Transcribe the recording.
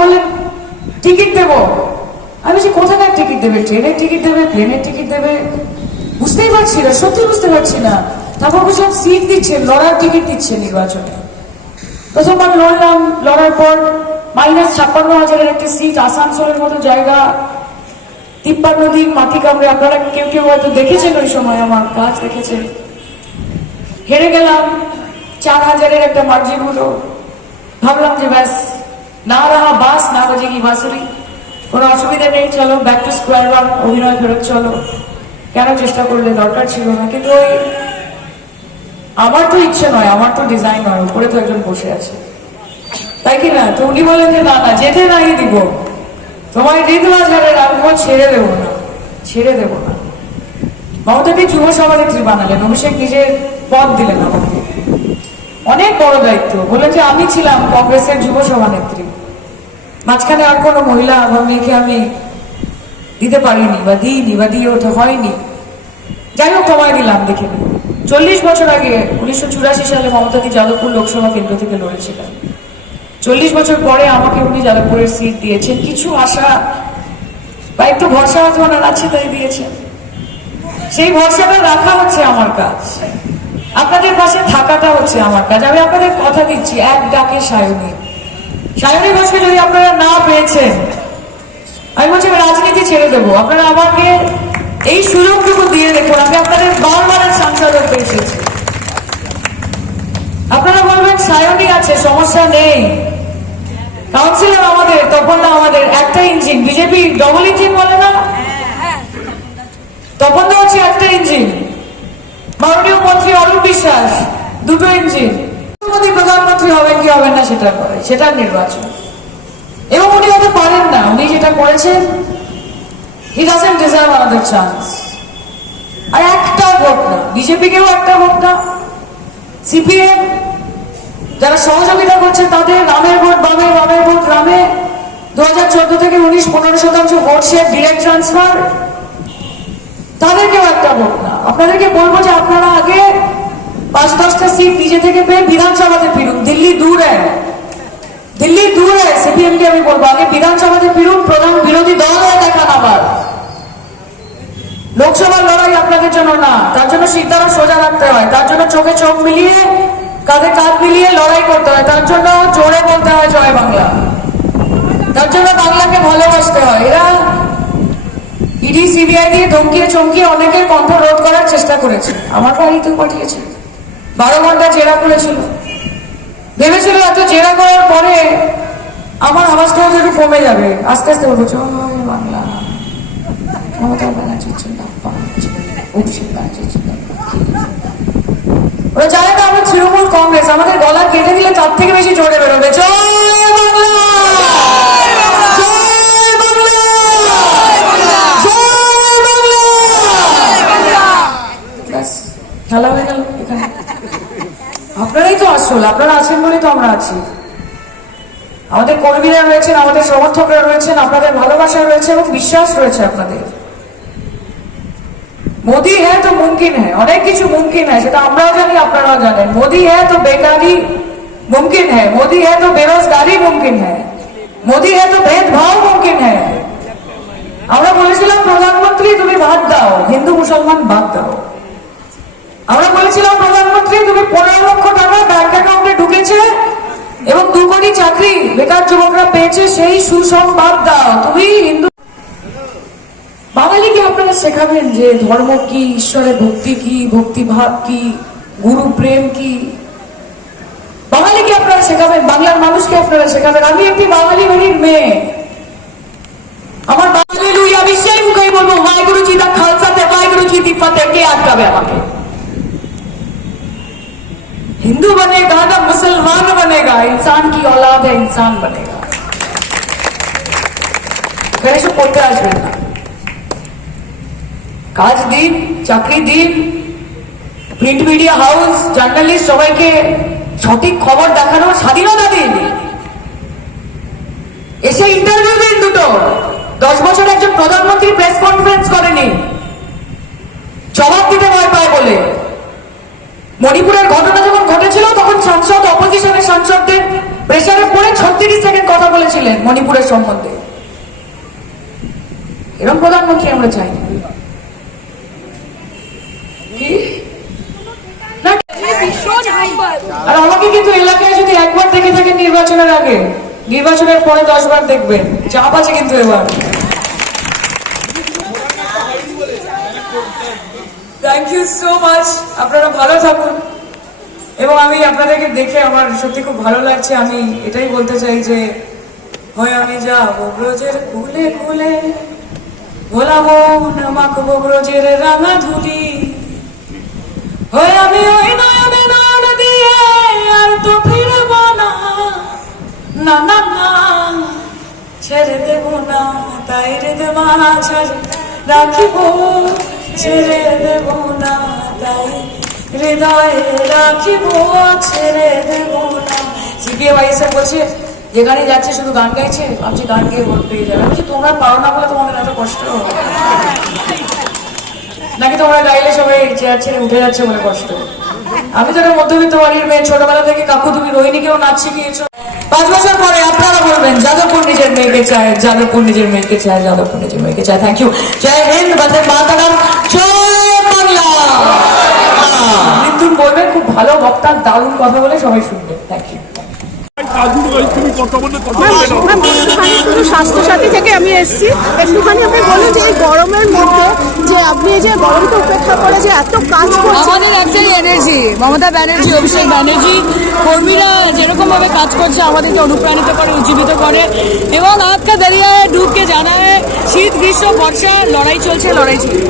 বললেন টিকিট দেবো। আমি বলছি, কোথাকার টিকিট দেবে? ট্রেনের টিকিট দেবে, প্লেনের টিকিট দেবে? বুঝতেই পারছি না, সত্যি বুঝতে পারছি না। তারপর বলছিলাম, সিট দিচ্ছে লড়ার টিকিট দিচ্ছে নির্বাচনে। প্রথমবার লড়লাম, লড়ার পর মাইনাস ছাপ্পান্ন হাজারের একটা সিট, আসানসোলের মতো জায়গা। তিপ্পান্ন দিন মাটি কামড়ে, আপনারা কেউ কেউ হয়তো দেখেছেন ওই সময় আমার কাজ দেখেছেন। হেরে গেলাম, চার হাজারের একটা মার্জিন হলো। ভাবলাম যে ব্যাস না রাহা বাস না বাজে কি বাসুরি কোনো অসুবিধা নেই, চলো ব্যাক টু স্কোয়ার ওয়ান অভিনয় ফেরত চলো। কেন চেষ্টা করলে দরকার ছিল না? কিন্তু ওই, আমার তো ইচ্ছে নয়, আমার তো ডিজাইন নয়, উপরে তো একজন বসে আছে। তাই কি না? তো উনি বলেন যে, না না, যেতে নাই দিব। তোমার হৃদয় ঝাড়ে রাখব ছেড়ে দেবো না, ছেড়ে দেবো না। মমতাকে যুব সভানেত্রী বানালেন, অভিষেক নিজের পদ দিলেন আমাকে। অনেক বড় দায়িত্ব। বলে যে, আমি ছিলাম কংগ্রেসের যুব সভানেত্রী। মাঝখানে আর কোনো মহিলা বা মেয়েকে আমি দিতে পারিনি বা দিইনি বা দিয়ে ওঠা হয়নি। যাই হোক, তোমায় দিলাম, দেখে। চল্লিশ বছর আগে উনিশশো চুরাশি সালে মমতাদি যাদবপুর লোকসভা কেন্দ্র থেকে লড়েছিলেন। চল্লিশ বছর পরে আমাকে উনি যাদবপুরের সিট দিয়েছেন। কিছু আশা বা একটু ভরসা হয়তো ওনার আছে তাই দিয়েছেন। সেই ভরসাটা রাখা হচ্ছে আমার কাজ। আপনাদের পাশে থাকাটা হচ্ছে আমার কাজ। আমি আপনাদের কথা দিচ্ছি, এক ডাকে সায়নী। সায়নী ঘোষকে যদি আপনারা না পেয়েছেন, আমি বলছি আমি রাজনীতি ছেড়ে দেবো। আপনারা আমাকে এই সুযোগটুকু দিয়ে দেখুন, আমি আপনাদের বারবারের সাংসদ হতে এসেছি। আপনারা বলবেন, সায়নী আছে, সমস্যা নেই। কাউন্সিলর আমাদের তখন না আমাদের, একটা ইঞ্জিন। বিজেপি ডবল ইঞ্জিন বলে না? তখন তো হচ্ছে একটা ইঞ্জিন। মাননীয় মন্ত্রী অরূপ বিশ্বাস, দুটো ইঞ্জিন। মোদী প্রধানমন্ত্রী হবেন কি হবেন না সেটা করে সেটার নির্বাচন। এবং উনি হতে পারেন না, উনি যেটা করেছেন he doesn't deserve another chance আর একটা ভোট না, বিজেপিকেও একটা ভোট না, সিপিএম যারা সহযোগিতা করছে তাদের রামের ভোট বামে বামের ভোট, রামে দু হাজার চোদ্দ থেকে উনিশ পনেরো শতাংশ ভোট শেয়ার ডিরেক্ট ট্রান্সফার তাদেরকেও একটা ভোট না। আপনাদেরকে বলব যে আপনারা আগে পাঁচ দশটা সিট নিজে থেকে পেয়ে বিধানসভাতে ফিরুন। দিল্লি দূর। হ্যাঁ দিল্লি দূর হ্যাঁ সিপিএম কে আমি বলব আগে বিধানসভাতে ফিরুন, প্রধান বিরোধী দল হয়ে দেখান আবার। লোকসভার লড়াই আপনাদের জন্য না, তার জন্য সিদ্ধারা সোজা রাখতে হয়। তার জন্য চোখে চোখ মিলিয়ে, কাঁধে কাঁধ মিলিয়ে লড়াই করতে হয়। তার জন্য জোরে বলতে হয় জয় বাংলা। তার জন্য বাংলাকে ভালোবাসতে হয়। এরা ইডি, সিবিআই দিয়ে ধমকিয়ে চমকিয়ে অনেকের কণ্ঠ রোধ করার চেষ্টা করেছে। আমার বাড়িতেও পাঠিয়েছে। বারো ঘণ্টা জেরা করেছিল। ভেবেছিল এত জেরা করার পরে আমার আওয়াজটাও যেন কমে যাবে, আস্তে আস্তে বলব জয় বাংলা মমতা ব্যানার্জির জিন্দাবাদ অভিষেক ব্যানার্জির জিন্দাবাদ ওরা জানে না আমরা তৃণমূল কংগ্রেস, আমাদের গলা কেটে দিলে তার থেকে বেশি জোরে বেরোবে। জয় খেলা হয়ে গেল। আপনারাই তো আসল, আপনারা আছেন বলে তো আমরা আছি। আমাদের কর্মীরা রয়েছেন, আমাদের সমর্থকরা রয়েছেন, আপনাদের ভালোবাসা রয়েছে এবং বিশ্বাস রয়েছে আপনাদের। মোদি হ্যাঁ তো মুমকিন হ্যাঁ অনেক কিছু মুমকিন হ্যাঁ সেটা আমরাও জানি, আপনারাও জানেন। মোদি হ্যাঁ তো বেকারি মুমকিন হ্যাঁ মোদি হ্যাঁ তো বেরোজগারি মুমকিন হ্যাঁ মোদি হ্যাঁ তো ভেদভাব মুমকিন হ্যাঁ। আমরা বলেছিলাম, প্রধানমন্ত্রী তুমি ভাত দাও, হিন্দু মুসলমান ভাত দাও। আমরা বলেছিলাম, প্রধানমন্ত্রী, তুমি পনেরো লক্ষ টাকা ব্যাংক অ্যাকাউন্টে ঢুকেছে এবং দু কোটি চাকরি বেকার যুবকরা পেয়েছে, সেই সুসংবাদ দাও। তুমি হিন্দু বাঙালিকে আপনারা শেখাবেন যে ধর্ম কি, ঈশ্বরের ভক্তি কি ভক্তি ভাব কি, গুরু প্রেম কি? বাঙালিকে আপনারা শেখাবেন? বাংলার মানুষকে আপনারা শেখাবেন? আমি একটি বাঙালি বাড়ির মেয়ে। আমার বাঙালি লুই আমি মুখেই বলব, ওয়াইগুরু জি দা খালসাতে, ওয়াইগুরু জি দি কে আটকাবে আমাকে? हिंदू बनेगा ना मुसलमान बनेगा इंसान की औलाद है इंसान बनेगा এখানে এসব করতে আসবেন না কাজ দিন চাকরি দিন প্রিন্ট মিডিয়া হাউস জার্নালিস্ট সবাইকে সঠিক খবর দেখানোর স্বাধীনতা দিন এসে ইন্টারভিউ দিন দুটো দশ বছর একজন প্রধানমন্ত্রী প্রেস কনফারেন্স করেনি জবাব দিতে ভয় পায় বলে মণিপুরের ঘটনা যখন ঘটেছিল তখন সাংসদ অপোজিশনের সাংসদদের প্রেসারে পড়ে ছত্রিশ সেকেন্ড কথা বলেছিলেন মণিপুরের সম্বন্ধে। এরকম প্রধানমন্ত্রী আমরা চাই আর আমাকে কিন্তু এলাকায় যদি একবার দেখে থাকেন নির্বাচনের আগে, নির্বাচনের পরে দশ বার দেখবেন চাপ আছে কিন্তু এবার। থ্যাংক ইউ সো মাচ আপনারা ভালো থাকুন। এবং আমি আপনাদেরকে দেখে আমার সত্যি খুব ভালো লাগছে। আমি এটাই বলতে চাই যে, হয় আমি যাব ব্রজের কুলে কুলে ভোলাবো না মাখবো ব্রজের রাঙা ধুলি। হয়ে আমি ওই নয়নে নয়ন দিয়ে আর তো ফিরব না। না না না, ছেড়ে দেব না, তাই রে দেবা ছেড়ে রাখিব। ছেড়ে দেব না, তাই যেখানে যাচ্ছে শুধু গান গাইছে, ভাবছি গান গেয়ে ভোট পেয়ে যাবে। আমি তোমরা পারো না বলে তোমাদের এত কষ্ট? নাকি তোমরা গাইলে সবাই চেয়ার ছেড়ে উঠে যাচ্ছে বলে কষ্ট? আমি তো মধ্যবিত্ত বাড়ির মেয়ে, ছোটবেলা থেকে কাকু তুমি রোহিণীকেও নাচ শিখিয়েছো পাঁচ বছর পরে আপনারা বলবেন, যাদবপুর নিজের মেয়েকে চায়, যাদবপুর নিজের মেয়েকে চায়, যাদবপুর নিজের মেয়েকে চায়। থ্যাংক ইউ জয় হিন্দ, বন্দে মাতারাম জয় বাংলা মৃত্যুর বলবেন ভালো দারুণ কথা বলে সবাই শুনবে। থ্যাংক ইউ স্বাস্থ্যসাথী থেকে আমি এসেছি। একটুখানি আপনি বলুন যে এই গরমের মধ্যে যে আপনি যে গরমকে উপেক্ষা করে যে এত কাজ করছেন এনার্জি মমতা ব্যানার্জি অভিষেক ব্যানার্জি কর্মীরা যেরকম ভাবে কাজ করছে আমাদেরকে অনুপ্রাণিত করে উজ্জীবিত করে এবং আজকা দাঁড়িয়ে ডুবকে জানায় শীত গ্রীষ্ম বর্ষা লড়াই চলছে লড়াই চলছে